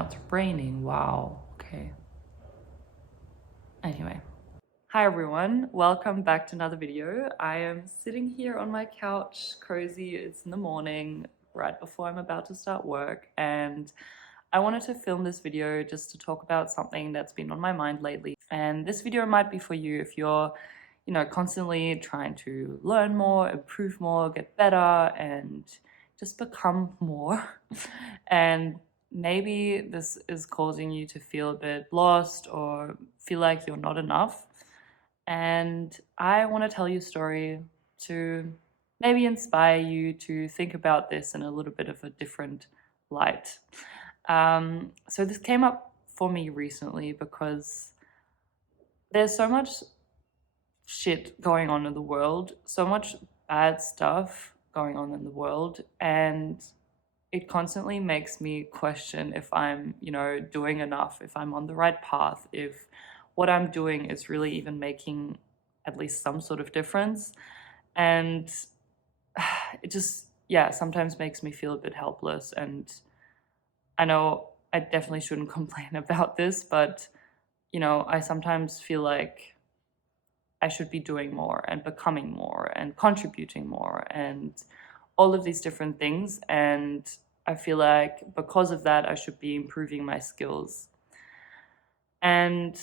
now it's raining. Wow. Okay. Anyway. Hi everyone, welcome back to another video. I am sitting here on my couch, cozy. It's in the morning, right before I'm about to start work, and I wanted to film this video just to talk about something that's been on my mind lately. And this video might be for you if you're, constantly trying to learn more, improve more, get better, and just become more. And maybe this is causing you to feel a bit lost or feel like you're not enough. And I want to tell you a story to maybe inspire you to think about this in a little bit of a different light. So this came up for me recently because there's so much shit going on in the world, so much bad stuff going on in the world, and it constantly makes me question if I'm, doing enough, if I'm on the right path, if what I'm doing is really even making at least some sort of difference. And it just, yeah, sometimes makes me feel a bit helpless. And I know I definitely shouldn't complain about this, but, I sometimes feel like I should be doing more and becoming more and contributing more and all of these different things. And I feel like because of that, I should be improving my skills. And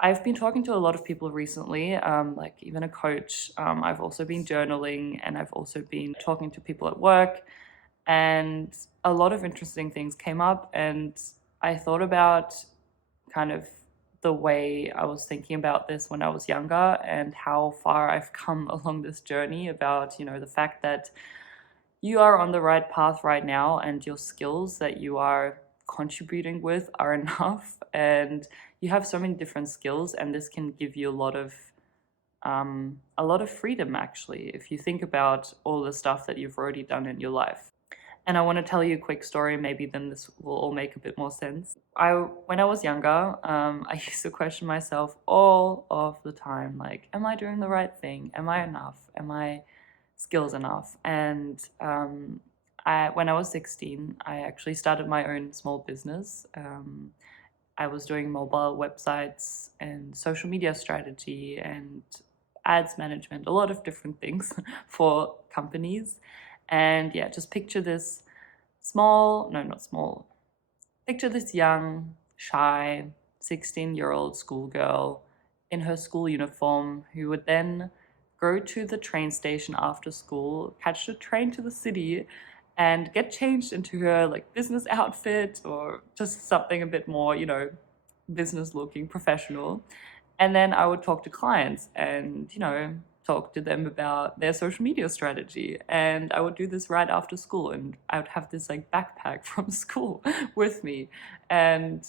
I've been talking to a lot of people recently, like even a coach. I've also been journaling, and I've also been talking to people at work, and a lot of interesting things came up. And I thought about kind of the way I was thinking about this when I was younger and how far I've come along this journey about, the fact that you are on the right path right now and your skills that you are contributing with are enough, and you have so many different skills, and this can give you a lot of freedom, actually, if you think about all the stuff that you've already done in your life. And I want to tell you a quick story, maybe then this will all make a bit more sense. When I was younger, I used to question myself all of the time, like, am I doing the right thing? Am I enough? Am I skills enough? And when I was 16, I actually started my own small business. I was doing mobile websites and social media strategy and ads management, a lot of different things for companies. And yeah, just picture this picture this young, shy, 16-year-old schoolgirl in her school uniform who would then go to the train station after school, catch the train to the city, and get changed into her like business outfit or just something a bit more, business looking, professional. And then I would talk to clients and, talk to them about their social media strategy. And I would do this right after school, and I would have this like backpack from school with me. And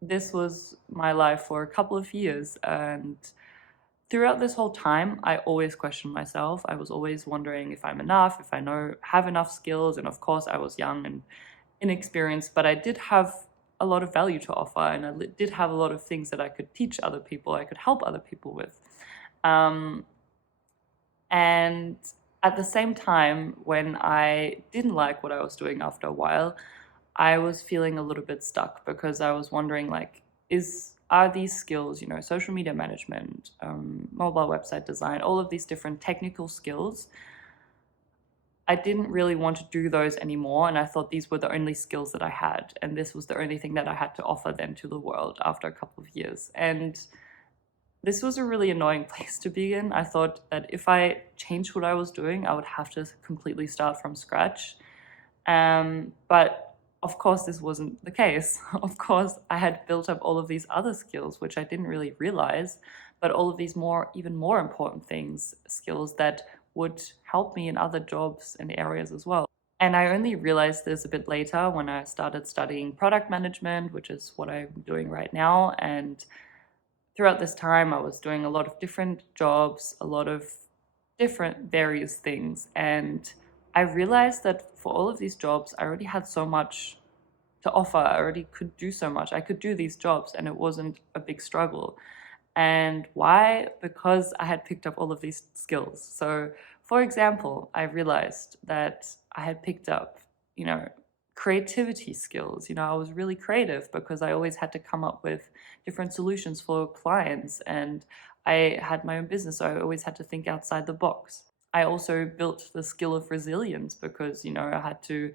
this was my life for a couple of years. And throughout this whole time, I always questioned myself. I was always wondering if I'm enough, if have enough skills. And of course, I was young and inexperienced, but I did have a lot of value to offer, and I did have a lot of things that I could teach other people, I could help other people with. And at the same time, when I didn't like what I was doing after a while, I was feeling a little bit stuck because I was wondering, like, are these skills, social media management, mobile website design, all of these different technical skills, I didn't really want to do those anymore, and I thought these were the only skills that I had, and this was the only thing that I had to offer then to the world after a couple of years. And this was a really annoying place to be in. I thought that if I changed what I was doing, I would have to completely start from scratch. But of course, this wasn't the case. Of course, I had built up all of these other skills, which I didn't really realize, but all of these even more important skills that would help me in other jobs and areas as well. And I only realized this a bit later when I started studying product management, which is what I'm doing right now. And throughout this time, I was doing a lot of different jobs, a lot of different various things. And I realized that for all of these jobs, I already had so much to offer. I already could do so much. I could do these jobs, and it wasn't a big struggle. And why? Because I had picked up all of these skills. So, for example, I realized that I had picked up, creativity skills. I was really creative because I always had to come up with different solutions for clients, and I had my own business, so I always had to think outside the box. I also built the skill of resilience because, I had to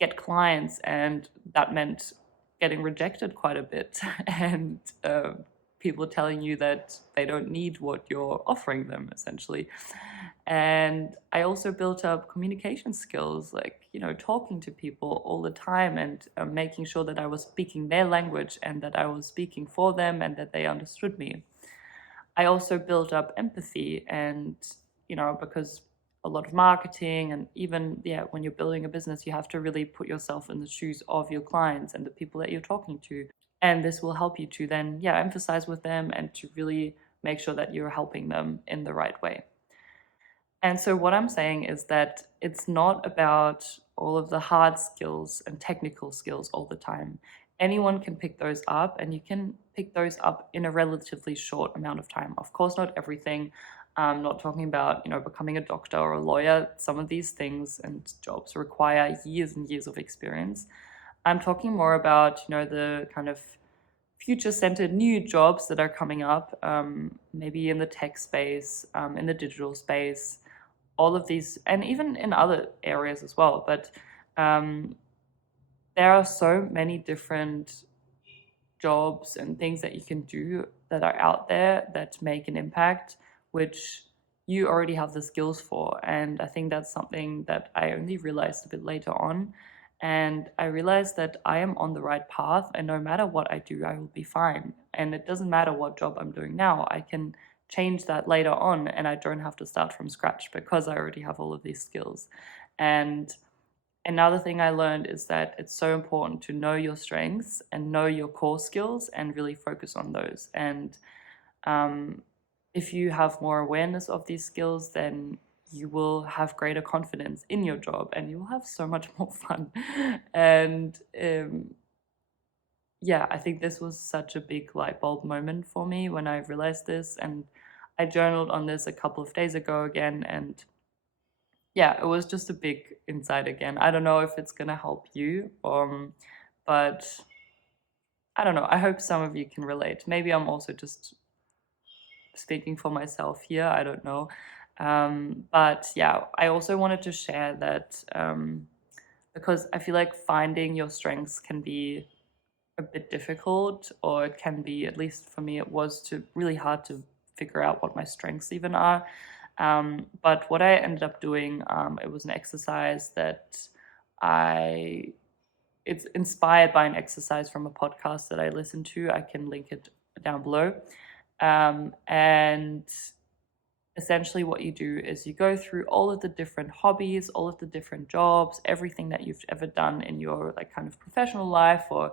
get clients, and that meant getting rejected quite a bit and people telling you that they don't need what you're offering them, essentially. And I also built up communication skills, like, talking to people all the time and making sure that I was speaking their language and that I was speaking for them and that they understood me. I also built up empathy, and, because a lot of marketing and even, when you're building a business, you have to really put yourself in the shoes of your clients and the people that you're talking to. And this will help you to then, emphasize with them and to really make sure that you're helping them in the right way. And so what I'm saying is that it's not about all of the hard skills and technical skills all the time. Anyone can pick those up, and you can pick those up in a relatively short amount of time. Of course, not everything. I'm not talking about, becoming a doctor or a lawyer. Some of these things and jobs require years and years of experience. I'm talking more about, the kind of future-centered new jobs that are coming up, maybe in the tech space, in the digital space, all of these, and even in other areas as well. But there are so many different jobs and things that you can do that are out there that make an impact, which you already have the skills for. And I think that's something that I only realized a bit later on. And I realized that I am on the right path, and no matter what I do, I will be fine. And it doesn't matter what job I'm doing now. I can change that later on, and I don't have to start from scratch because I already have all of these skills. And another thing I learned is that it's so important to know your strengths and know your core skills and really focus on those. And if you have more awareness of these skills, then you will have greater confidence in your job and you will have so much more fun. And I think this was such a big light bulb moment for me when I realized this. And I journaled on this a couple of days ago again, and it was just a big insight again. I don't know if it's gonna help you, but I don't know. I hope some of you can relate. Maybe I'm also just speaking for myself here. I don't know. But I also wanted to share that because I feel like finding your strengths can be a bit difficult, or it can be, at least for me, it was really hard to figure out what my strengths even are. But what I ended up doing, it was an exercise that it's inspired by an exercise from a podcast that I listened to. I can link it down below. And essentially what you do is you go through all of the different hobbies, all of the different jobs, everything that you've ever done in your kind of professional life, or,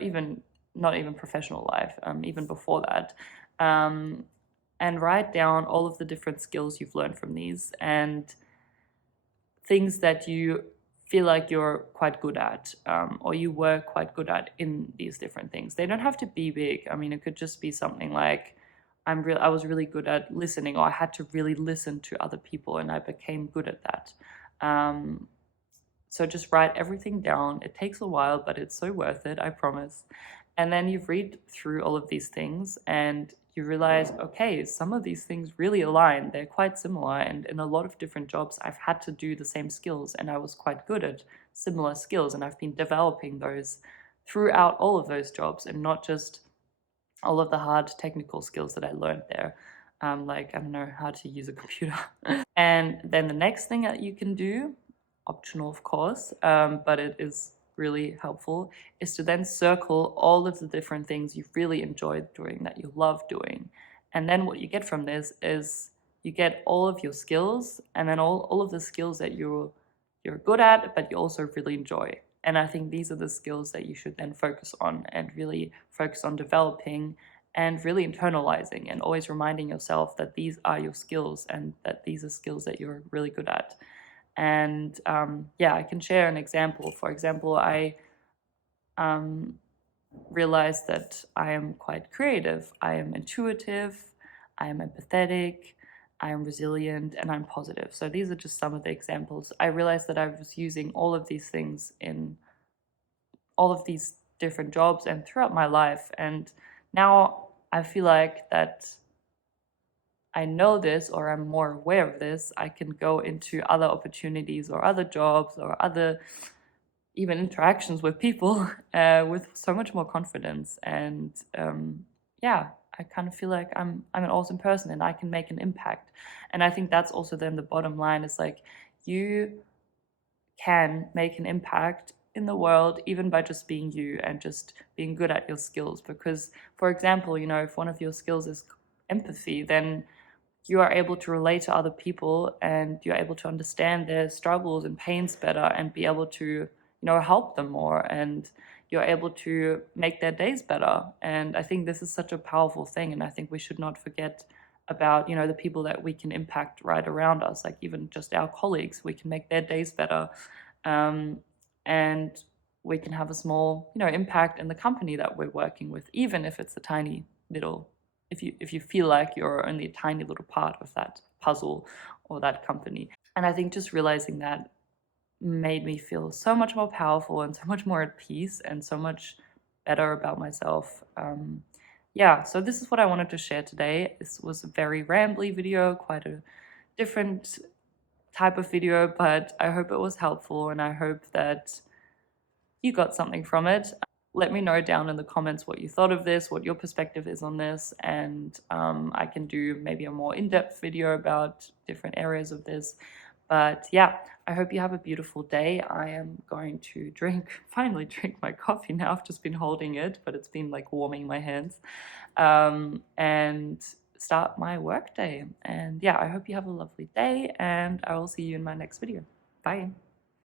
even not even professional life, even before that. And write down all of the different skills you've learned from these and things that you feel like you're quite good at, or you were quite good at in these different things. They don't have to be big. I mean, it could just be something like, I was really good at listening, or I had to really listen to other people and I became good at that. So just write everything down. It takes a while, but it's so worth it, I promise. And then you read through all of these things and you realize, okay, some of these things really align. They're quite similar. And in a lot of different jobs, I've had to do the same skills and I was quite good at similar skills. And I've been developing those throughout all of those jobs, and not just all of the hard technical skills that I learned there. Like, I don't know how to use a computer. And then the next thing that you can do, optional of course, but it is really helpful, is to then circle all of the different things you've really enjoyed doing, that you love doing. And then what you get from this is you get all of your skills, and then all of the skills that you're good at, but you also really enjoy. And I think these are the skills that you should then focus on and really focus on developing and really internalizing, and always reminding yourself that these are your skills and that these are skills that you're really good at. And I can share an example. For example, I realized that I am quite creative. I am intuitive, I am empathetic, I am resilient, and I'm positive. So these are just some of the examples. I realized that I was using all of these things in all of these different jobs and throughout my life. And now I feel like that I know this, or I'm more aware of this, I can go into other opportunities or other jobs or other even interactions with people with so much more confidence. And yeah, I kind of feel like I'm an awesome person and I can make an impact. And I think that's also then the bottom line, is like, you can make an impact in the world even by just being you and just being good at your skills. Because, for example, you know, if one of your skills is empathy, then you are able to relate to other people and you're able to understand their struggles and pains better and be able to, you know, help them more, and you're able to make their days better. And I think this is such a powerful thing, and I think we should not forget about, you know, the people that we can impact right around us, like even just our colleagues. We can make their days better, and we can have a small, you know, impact in the company that we're working with, even if it's a tiny little, if you feel like you're only a tiny little part of that puzzle or that company. And I think just realizing that made me feel so much more powerful and so much more at peace and so much better about myself. Yeah, so this is what I wanted to share today. This was a very rambly video, quite a different type of video, but I hope it was helpful and I hope that you got something from it. Let me know down in the comments what you thought of this, what your perspective is on this, and I can do maybe a more in-depth video about different areas of this. But yeah, I hope you have a beautiful day. I am going to finally drink my coffee now. I've just been holding it, but it's been like warming my hands, and start my work day. And yeah, I hope you have a lovely day, and I will see you in my next video. Bye.